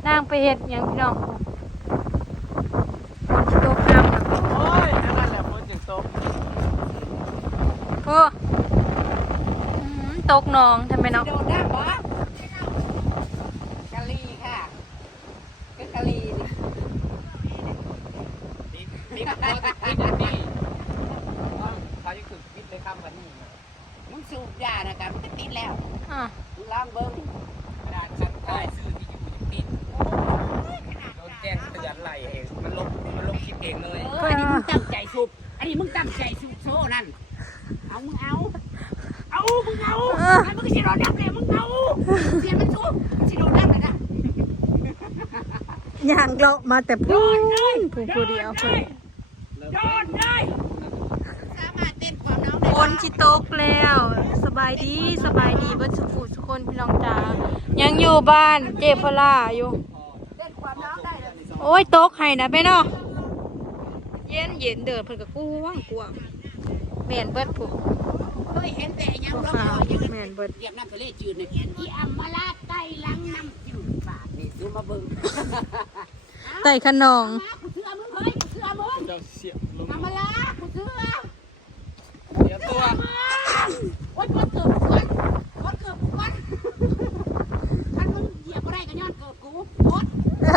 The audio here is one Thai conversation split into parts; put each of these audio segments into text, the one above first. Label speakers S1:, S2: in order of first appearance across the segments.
S1: นางไปเฮ็ดหยังพี่น้องฝนสิตกน้ำน่ะ
S2: โอ้ยนั่นแหละฝนจึงตก
S1: โอ้ตกหนองทำไมเนาะ
S3: โดนได้ปะกะลีค่ะก็กะลีนี่
S2: นี่เขาจะคิดอย่างนี้เขาจะคือคิดเลยคำวันนี้
S3: มึงสูบยานะกันมันจะติดแล้ว
S1: อ่ะ
S3: มึงลองเบิ้ง
S2: กระดาษชั้นท้ายซื้อที่อยู่ยังติดโดนแจ้งเตือนไหลเองมันลบคลิปเองเลย
S3: อันนี้มึงตั้งใจสูบอันนี้มึงตั้งใจสูบโซ่นั่นเอามึงเอามึงเอาไอ้มึงก็สิโดนดับเลยมึงเอาเสียมันสูบสิโดนดับเลยนะ
S1: ย่างเลาะมาแต่พูนผู้เดียวเพิ่น
S3: โดนเลยสามารถเต้นความน้องได้
S1: ฝนสิตกแล้วสบายดีเบิดสุขสุขคนพี่น้องจ๋ายังอยู่บ้านเจ็บพล่าอยู่
S3: เต้นความน้องได้เลย
S1: โอ้ยตกให้นะไปเนาะเย็นเดินเพิ่นก็กว้างแม่นเบิดผู้
S3: เคยเห็นแต่ยัง
S1: พวก
S3: ร้อง
S1: เขา
S3: ยัง
S1: แม่นเบิด
S3: เหยียบน้ำทะเลจืดเนี่ยอีอัมมาลาไก่ลังน้ำจืดปากนี่ดูมาเบิ่ง
S1: ไต่ขนอง
S3: กูเชื่อมึงเฮ้ยกูเชื่อมึง
S2: เจ้าเสียลง
S3: อัมมาลากูเชื่อ
S2: เสียตัว
S3: โอ๊ยก้อนเกิดกูก้อนเกิดกูก้อนท่านมึงเหยียบอะไรกันย้อนเกิดกูโอ๊ย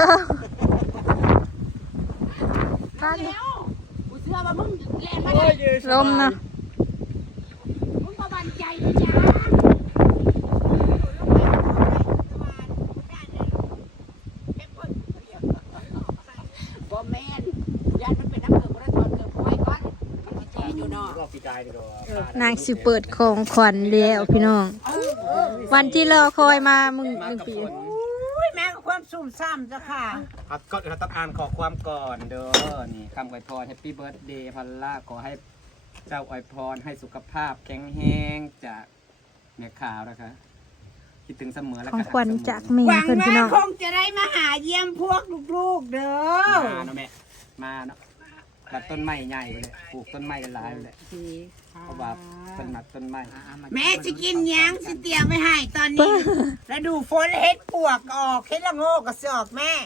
S3: แล้วกูเชื่อว่ามึงแล่นมาได้
S1: ลมนะ
S3: มึงก็บันใจนะจ๊ะบ่แม่นยันมันเป็นน้ำเกิดบ่ได้ถอนเกิดไว้ก่อนมันสิตีอยู่เนาะ
S2: ก็ปีกายดีกว่าน
S1: างสิเปิดของขวัญแล้วพี่น้อง วันที่รอคอยมามึง
S2: มา
S1: 1
S2: กับ
S1: ปี
S2: ฝน
S3: อุ้ยแม่ก็ความสุ่มซ้ำจ้ะค่ะ
S2: ครับก็เราต้องอ่านขอความก่อนเด้อนี่คำอวยพร Happy Birthday พัลล่าขอให้เจ้าอวยพรให้สุขภาพแข็งแรงจากแม่ขาวนะคะคิดถึงเสมอแล้ว
S1: ของขวัญจากแม่
S3: หวัง
S1: เพิ่นพี่น้
S3: ว่า
S1: อง
S3: คงจะได้มาหาเยี่ยมพวกลูกๆเด้อ
S2: มาเนาะแม่มาเนาะตัดต้นไม้ใหญ่เลยปลูกต้นไม้หลายเลยเพราะว่าเป็นมัดต้นไม้
S3: แม่จะกินยังสิเตรียมไม่ให้ตอนนี้แล้วดูฝนเฮ็ดปวกออกเฮ็ดละโงกก็สิออกแม่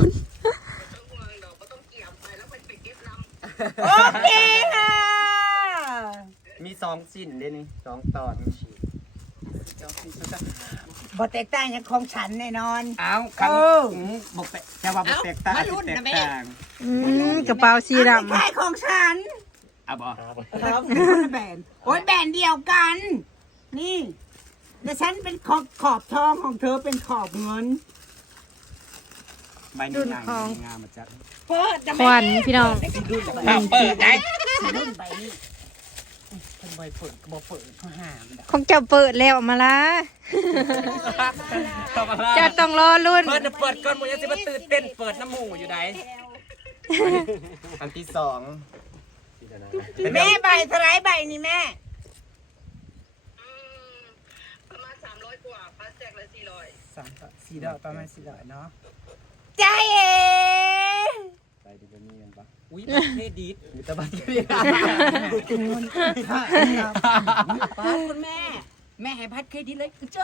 S3: โอเคค่ะ
S2: มี2สิ้นเด้นี่2ตอน
S3: บ่แตกต่างจากของฉันแน่นอน
S2: อ้าวคำบอกแต่ว่าบอกแตกต่างต่าง
S1: กระเป๋าสีด
S3: ไม่ใช่ของฉัน
S2: อ่ะบอก
S3: ครับแบนโอ้ยแบนเดียวกัน นี่แต่ฉันเป็นขอบทองของเธอเป็นขอบเงิน
S2: ใบนี้นางงามมาจาก
S3: เปิด
S1: ำขวัญพี่น้อง
S2: เปิดได้
S3: รุ่นใบนี้
S2: เป็นใบเปิดก็บอกเปิดเขาหาม
S1: ของเจ้าเปิดแล้วมาละจะต้องรอรุ่น
S2: เปิดก่อนมึงยังจะมาตื่นเต้นเปิดน้ำมูอยู่ไหนอันที่2
S3: แม่ใบเท่าไรใบนี่แม่
S4: ประมาณ300 กว่าพาสแจกละ400
S2: 400ประมาณ400เนาะ
S3: ใจเอ๋
S2: ไปดีกว่านี้กันปะอุ้ยเครดิตมีตะบันเครดิต
S3: คุณแม่ แม่ให้พัดเครดิตเลยเจ้า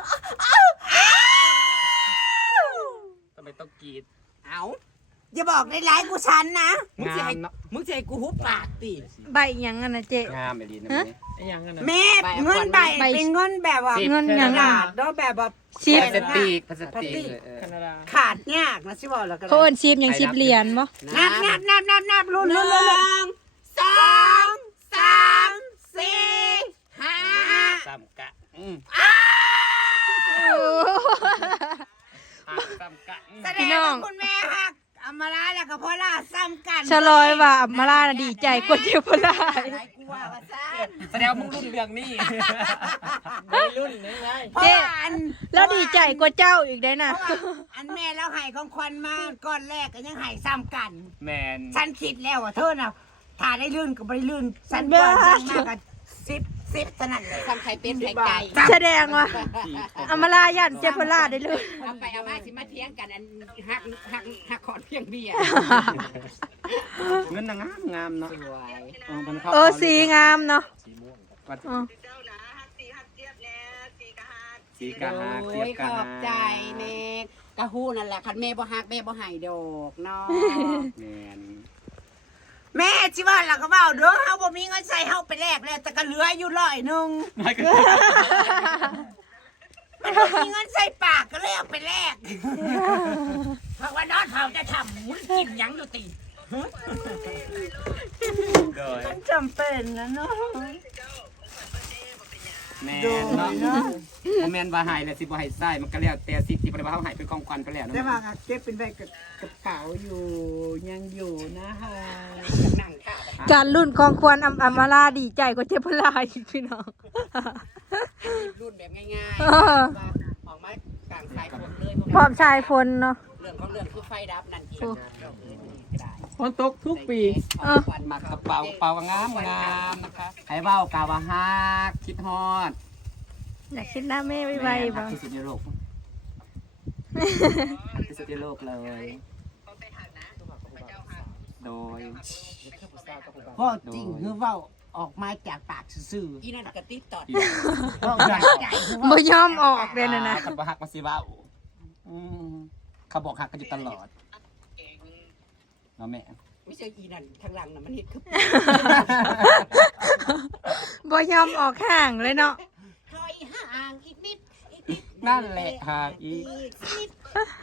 S2: ทำไมต้องกรีด
S3: เอาอย่าบอกในไลน์กูฉันนะ
S2: งามเนาะ
S3: มึงจะให้กูหุบปากติ
S1: ใบหยังอะนะเจ๊
S2: งามไอ้ดีนะ
S3: แม่เงินใบเป็นเงินแบบว่า
S1: เงินหยัง
S3: ขา
S1: อะ
S3: ดแล้วแบบว่า
S1: ซิป
S2: พลาสติก
S3: ขาดยากนะสิบอกแล้วกัน
S1: เขาเอิ้นซิปหยังซิปเหรียญบ่
S3: นับรุ่น2 3 4 5
S2: ซ้ำกะซ้ำกะ
S3: แสดงว่าคุณแม่ฮักอามาลาแล้วก็พ่อลาซ้ำกัน
S1: ฉลอยว่าอัมมาลาน่ะดีใจกว่าเจ้าพลา
S3: อะไรกูว่าว่าซ่า
S2: แสดงว่ามึงรุ่นเรื่องนี้รุ่นนี้ไง
S3: เพราะว่าอัน
S1: แล้วดีใจกว่าเจ้าอีกได้น่ะ
S3: เพราะว่าอันแม่แล้วให้ของควันมาก้อนแรกก็ยังให้ซ้ำกัน
S2: แมน
S3: ฉันคิดแล้วว่าเธอน่ะถ้าได้ลื่นก็ไม่ได้ลื่นฉันก่อนยังมากกับ10เท่านั้นเลยทำไข่เป็นไข่ไก่
S1: แสดงว่าอัมมาลาย่านเจ้าพลาได้เลย
S3: เอาไปเอามาสิมาเทียงกันอันหักขอดเพียงเบียร์
S2: เงินนางงามเนาะ
S1: สีงามเนาะ อ๋อ
S4: เจ้านะฮักสีฮักเจี๊ยบแน่สีกะฮัก
S2: สีกาหา
S3: โอ้
S2: เทียบ
S3: ย
S2: กา
S3: ขอบใจเนกกะฮู้นั่นแหละคันแม่บ่ฮักแม่บ่ให้ดอกเนาะ
S2: แม่น
S3: แม่สิว่าล่ะก็เว้าเด้อเฮาบ่มีเงินใส่เฮาไปแลกแล้วแต่ก็เหลืออยู่100นึงมันบ่มีเงินใส่ปากก็เลยเอาไปแลกเพราะว่านอนเผาจะทำมึงกินหยังอยู่ติ
S2: โดย
S3: มันจำเป็นนะเนาะ
S2: แม่นเนาะบ่แม่นว่าให้แล้วสิบ่ให้ใส่มันก็แล้วแต่สิทธิ์ที่บ่ได้ว่าเฮาให้เป็นของขวัญไปแล้วเนาะ
S3: แต่ว่าเก็บเป็นใบกระเป๋าอยู่ยังอยู่นะฮะนั่งค่ะ
S1: การรุ่นของควรอำมาลาดีใจกว่าเจ็บพลายพี่น้อง
S3: รุ่นแบบง่าย
S1: เออ
S3: ๆออกมากลางสายฝนเลย
S1: พร้อมชายพลเนาะ
S3: เรื่องของเรื่องคือไฟดับนั่นเอง
S2: ฝนตกทุกปีมากระเป๋างามนะคะให้เว้ากล่าวว่าฮักคิดฮอด
S1: อยากคิดหน้าแม่ไวๆ
S2: ฮั
S1: บ่
S2: กที่สุดในโลกฮักที่สุดในโลกเลย โดย
S3: เพราะจริงคือเว่าออกมาจากปากซื่ออีนั่นกระติดตอด
S1: บ่ยอมออกเลยนะ
S2: คันบ่ฮักมาสิเว้าเขาบอกฮักกันอยู่ตลอดเนาะแม่
S3: ไม่ใช่อีนั่นทางหลังน่ะมันเฮ็ดคือ
S1: บ่ยอมออกห่างเลยเนาะ
S3: ถอยห่างอีกนิดอีกนิด
S2: นั่นแหละฮักอี
S3: นิด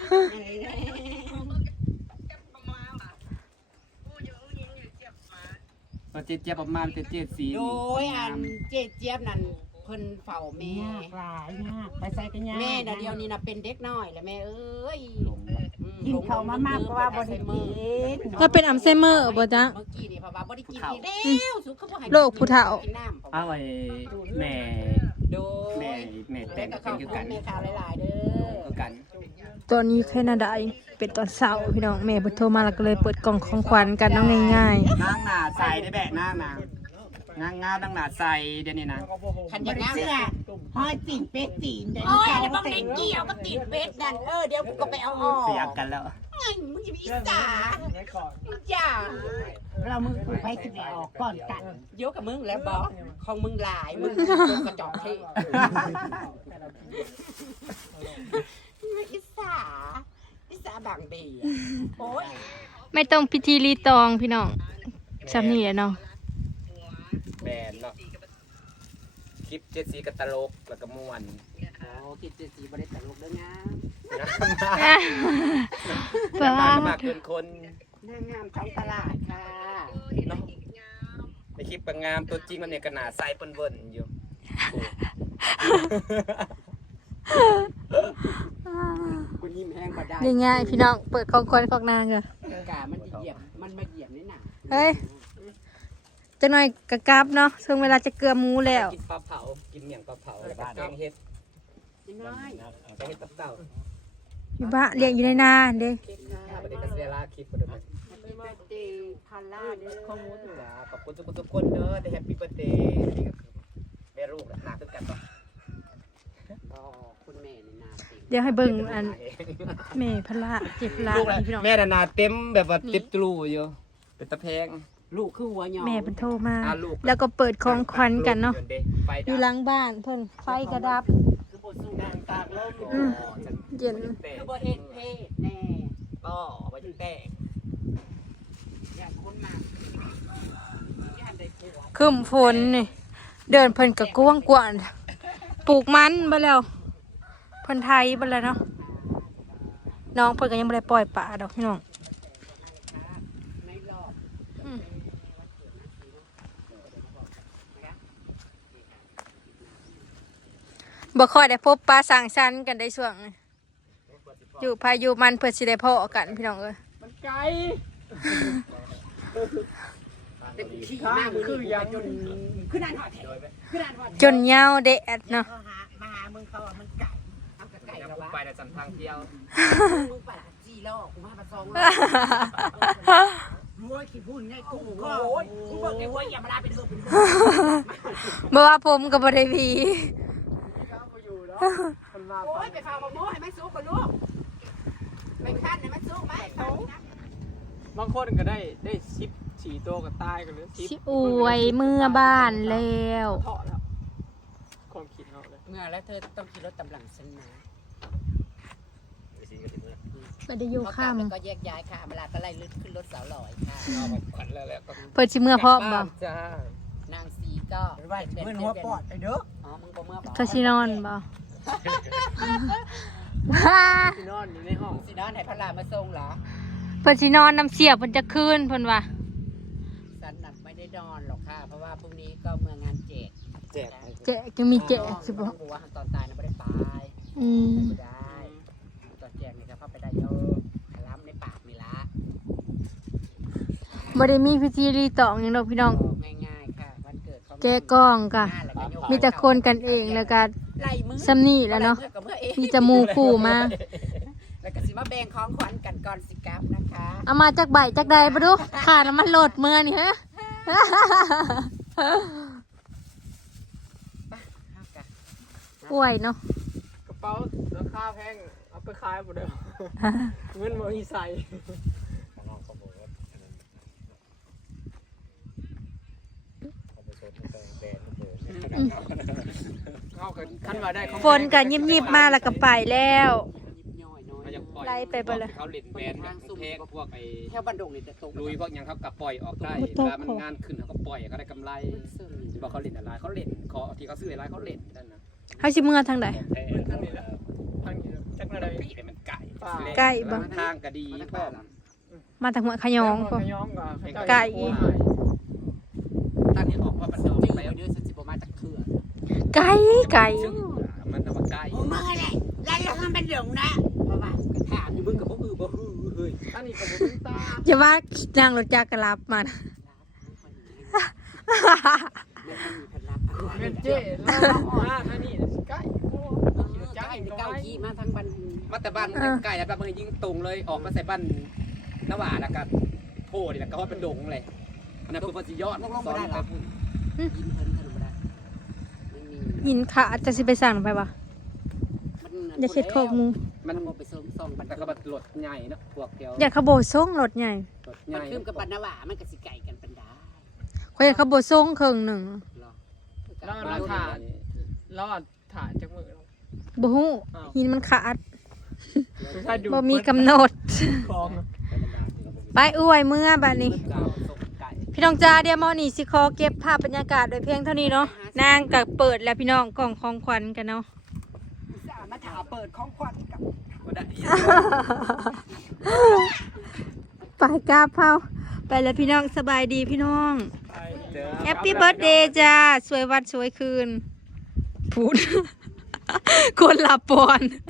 S2: ตัวเจี๊ยบประมาณเจี๊ยบสี
S3: โดยอันเจ๊เจี๊ยบนั่นเพิ่นเฝ้าแม่
S5: หลายมากไปใส่กันยาก
S3: แม่น่ะเดียวนี้น่ะเป็นเด็กน้อยแล้วแม่เอ้ย
S5: กินเขาวมามากกว่าบริกิน
S1: ก็เป็นอัลไซเมอร์บ่จ๊ะ
S3: เมื่อกี้นี่เพราะว่าบ่ได้กินนี่แล้วสุขเขาบ่ให้
S1: โรคผู้เฒ่า
S3: กินน้ำ
S2: เอาไว้แม่
S3: โดย
S2: แม่แต่งก็เป็นคือกัน
S3: แม่ข่าวหลายๆเด้อ
S2: คือกัน
S1: ตอนนี้แคนาดาเป็นตอนเช้าพี่น้องแม่เพิ่นโทรมาแล้วก็เลยเปิดกล่องของขวัญกันเนาะง่าย
S2: นางหนาใส่ได้แบะนางนางงามนางหนาใส่เดี๋ยวนี้นะ
S3: คันอย่างนั้น
S5: เสื้อห้อยตีนเป็ดตีนเดี๋ยว
S3: โอ้ย
S5: เขา
S3: แล้วบังเล่นเกี่ยวกับติดเบ็ดนั่นเดี๋ยวกูก็ไปเอาออก
S2: เสียกันแล้ว
S3: เอ้ยมึงจะมีอีสามึงจ้า
S5: เรามือกูไปสิไปออกก่อนกัน
S3: โยกกับมึงแล้วบอของมึงหลายมึงกระจอกที่อีสาบางเบียโอ้ย
S1: ๆ ไม่ต้องพิธีรีตองพี่น้องซ้ำนี่แหละเนาะ
S2: แบนเนาะคลิปเจ็ดสีกับตลกแล้วก็ม่วน
S3: โอ้กินเจสีบริษัทลูกด้วยนะ
S1: ป้า
S2: มากเกินคน
S3: นางงามท้องตลาดค่ะ
S2: เนาะในคลิปก็งามตัวจริงมันเนี่ยก็หนาใส่เปิ้นเบิ่นอยู่
S3: คุณยิ้มแห้งบ่ได้
S1: นี่ง่ายพี่น้องเปิดของขวัญของนางเด้อก
S3: ามันเหยียบมันมาเหยียบนี่น่ะ
S1: เฮ้ยจังหน่อยกะกลับเนาะถึงเวลาจะเกลือหมูแล้ว
S2: กินปลาเผากินเมี่ยงปลาเผาแล้วก็แกงเห็ด
S3: น้อย
S2: แกงเห็ดตับเต่า
S1: อยู่บ้านเลี้ยงอยู่ในนาเด้
S3: เค้กค่ะ
S2: ประเด็นก็เสียลาคลิปประเด็น
S3: แฮปปี้เบิร์ดเดย์พันล่าเด้อข้อมูล
S2: จ้าขอบคุณทุกคนเด้อได้แฮปปี้เบิร์ดเดย์นี่ก็คือแม่ลูกหน้าคือกันปะ
S3: อ๋อคุณแม่นี่นาติ
S1: เดี๋ยวให้เบิ่งอันแม่พละเจ็บพละ
S2: ลูก
S1: พี่น้อง
S2: แม่น่ะหน้าเต็มแบบว่าติดตรูอยู่เป็นตะแพง
S3: ลูกคือหัวหยอง
S1: แม่เพิ่นโทรมา
S2: ลูก
S1: แล้วก็เปิดของขวัญกันเนาะ
S2: ไฟ
S1: อ
S2: ดั
S1: ยู่
S2: บ
S1: หลังบ้านเพิ่นไฟกระดับ
S3: คือบ่สู้ดังตากลม
S1: อืม เย็น
S3: คือบ่เฮ็ดเพศแน่
S2: ก็ไปถึงแต่
S3: อย่าคนมาย่านได้ผัว
S1: ครึ้มฝนนี่เดินเพิ่นก็กว้างกว่าปลูกมันบ่แล้วเพิ่นไทยบ่แล้วเนาะน้องเพิ่นก็ยังบ่ได้ปล่อยปลาดอกพี่น้อง
S3: ในรอบ
S1: อืมบ่ค่อยได้พบปลาสังสรรค์กันได้ช่วงนี้อยู่พายุมันเพื่อสิได้พอกันพี่น้องเอ้ย
S2: มันไกล
S3: แต่ขี้มามือคือยังจนคือนั่นหอดแถวคือนั่นหอด
S1: จนยาวเดดเนาะ
S5: เขามาหามึงเขาว่ามันไก่
S3: เอากระไก่
S2: ยัง
S3: แล้ววะ
S2: ไปในสันทางเที่ยว
S3: มึงไปละจีแล้วกูมาประซอง
S5: รู้ว่าขี้พุ่นไงกู
S3: โอ้
S5: ก็
S3: ยกูบอกไอ้ว่าอย่ามาลาเป็นเพื่อนเป็นเพื่อน
S1: เมื่อว่าผมกับบริวี
S3: โอ้ยไปเฝ้าโม่ให้มันสู้กับลูกไปขั้นให้มันสู้ไหมเขา
S6: บางคนก็ได้ชิปฉีโตวกับตายกันเลย
S1: สิอวยเมื่อบ้านแล้ว
S6: เทาะแล้วความคิดเขาเลย
S3: เมื่อแล้วเธอต้องขี่รถตำหลังฉันนะ
S2: ไปสิกันถึงเมื่อ
S1: ไม่ได้อยู่
S3: พอกลั
S1: ข้า
S3: บ
S1: ม
S3: แล้วก็แยกย้ายค่ะเวลาก็ไล่ลึกขึ้นรถสาวลอยค่ะ
S2: เอาของขวัญแล้วก็
S1: เปิดชิเมื่อพร้อมบ่
S2: จ้าน
S3: างสีก็
S5: ว่าเมื่อหัวปอดไอ้เด้อ
S3: อ๋อมึงบ่เมื่อบ่
S1: เขาชินอนบ่
S6: ที่นอนอยู่ในห้อง
S3: สินอนให้พระรามมาส่งเหรอ
S1: เปิดชินอนน้ำเสียบเพิ่นจะคืนเพิ่นว่า
S3: สันนัดไม่ได้นอนหรอกค่ะ เพราะว่าพรุ่งนี้ก็เมืองงานเจ็ด
S2: แจก
S1: แจกยังมีแจกสิบ่
S3: บัวตอนตายนะไม่ได้ไป
S1: อืม
S3: ไม่ได้ตอนแจกนี่ก็เข้าไปได้เยอะล้ำในปากนี่ละ
S1: บ่ได้มีพิธีรีตองหยังดอกพี่น้อง
S3: ง่ายๆค่ะวันเกิดเขา
S1: แจกกล้องกะ
S3: หน้าแล้วก็โยก
S1: มีแต่คนกันเองแล้วก็
S3: ไล่มือ
S1: ซ้ำนี่แหล้วเนาะ
S3: ไล่มือกับมือเอง
S1: มีแต่หมู่คู่มา
S3: แล้วก็สิมาแบ่งของขวัญกันก่อนสิครับนะคะ
S1: เอามาจากใบจากใดบ่ดูค่าน้ำมันโหลดเมื่อนี่ฮะ
S3: เอากะ
S1: ป่วยเนาะ
S6: กระเป๋าราคาแพงเอาไปขายหมดเลยเงินบ่มีใส่ เอากันคันว่าได้ของ
S1: ฝนก็ยิบๆมาแล้วก็ไปแล้ว
S3: ยิบย่อยน้อย
S2: เขายังปล่อย
S1: ไล่ไปบ่เลย
S2: เขาเล่นแบนแบบแพงพวกไอ้
S3: แถวบันดงนี่จะตก
S2: ลุยพวกหยังเขาก็ปล่อยออกได้เวลามันงานขึ้นเขาก็ปล่อยเขาได้กำไรบอกเขาเล่นอะไรเขาเล่นเขาที่เขาซื้ออะไรเขาเล่นนั่นนะ
S1: เฮาสิเมื่อทางใด
S2: แพง
S6: ทางนี้แหละทางนี้แหละจักอะไร
S2: ปีเนี่ยมันไก่
S1: ไก่บ่
S2: ทางก็ดีพ่อ
S1: มาทางหัวขยองพอ
S6: ขยองก็
S1: ไก่
S2: ตอนนี้ออกว่ามัน
S3: จื
S2: อ
S3: ด
S2: อก
S3: ไป
S2: ไปแล้ว
S3: เด้อสิบ่มาจากเขื่อน
S1: ไก่ไก่
S2: มันเอามาไก่
S3: โอ้มาเลยแล้วเราทำเป็นดงนะเพราะว่ากระถาง
S2: อยู่มึงกับพวกบ่เฮ้ย
S6: อันนี้ก็บ่ถึงตา
S1: อย่าว่านางรถจักรก็รับมัน
S3: ไม่มีพลัง
S6: เงินเจ๊แล้วมาทางนี้ใกล้
S3: ใช่เก้าอี้มาทั้งบัน
S2: มาแต่บ้านไก่แล้วบ้านมึงยิงตรงเลยออกมาใส่บ้านนว่าแล้วก็โพนี่แหละก็ว่าเป็นดงเลยอันนั้นคือภาษียอด
S3: ลงไปได้หรอยิ้มเพิ่นขนมได้ไม่มี
S1: หินขาดจะสิไปสั่งไปบ่อย่าเช็ดโคกงู
S2: มัน
S3: ไปส่งบัน
S2: แต่เขาบัดรถใหญ่เนาะพวกเดียว
S1: อยากขบโบส่งรถใหญ่
S2: รถให
S3: มัน
S2: ญ่
S3: คืมกับบันนาวามันก็สิไก่กันเป็นได้
S1: ข่อยอยากขบโบส่งครึ่งหนึ่ง
S3: หรอ
S6: แล้วเราถ่าแล้วถ่าจากมือเรา
S1: บ่ฮู้หินมันขาด
S6: ถ้าดู
S1: บ่มีกำหนด
S6: ของ
S1: ไปอวยเมื่อบัดนี้
S2: เก่าส่งไก่
S1: พี่น้องจ้าเดี๋ยวมอนี่สิขอเก็บภาพบรรยากาศโดยเพียงเท่านี้เนาะนางก็เปิดแล้วพี่น้องกล่องของขวัญกันเนาะ
S3: มาถามเปิดของขวัญกับ
S2: บ่ได้
S1: ไปกราบเผาไปแล้วพี่น้องสบายดีพี่น้อง
S2: เด้อ
S1: แฮปปี้เบิร์ดเดย์จ้า สวยวันสวยคืนพูด คนหลับปอน